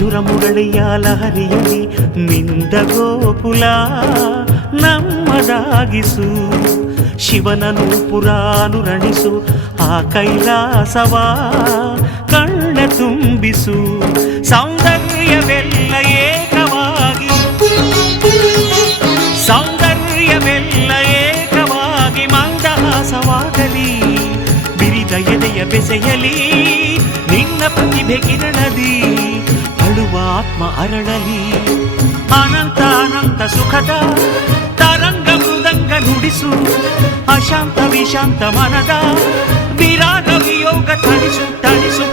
ಮಧುರ ಮುರಳಿಯ ಲಹರಿಯಲ್ಲಿ ಮಿಂದ ಗೋಕುಲ ನಮ್ಮದಾಗಿಸು. ಶಿವನನು ಪುರಾನುರಣಿಸು ಆ ಕೈಲಾಸವ ಕಣ್ಣ ತುಂಬಿಸು. ಸೌಂದರ್ಯವೆಲ್ಲ ಏಕವಾಗಿ, ಸೌಂದರ್ಯವೆಲ್ಲ ಏಕವಾಗಿ ಮಂದಹಾಸವಾಗಲಿ. ಬಿರಿದ ಎದೆಯ ಬೆಸೆಯಲಿ ನಿನ್ನ ಪ್ರತಿಭೆ ಕಿರಣದಿ. ಅಳುವ ಆತ್ಮ ಅರಳಲಿ. ಅನಂತ ಅನಂತ ಸುಖದ ತರಂಗ ಮೃದಂಗ ನುಡಿಸು. ಅಶಾಂತ ವಿಶಾಂತ ಮನದ ವಿರಾಗ ವಿಯೋಗ ತಣಿಸು ತಣಿಸು.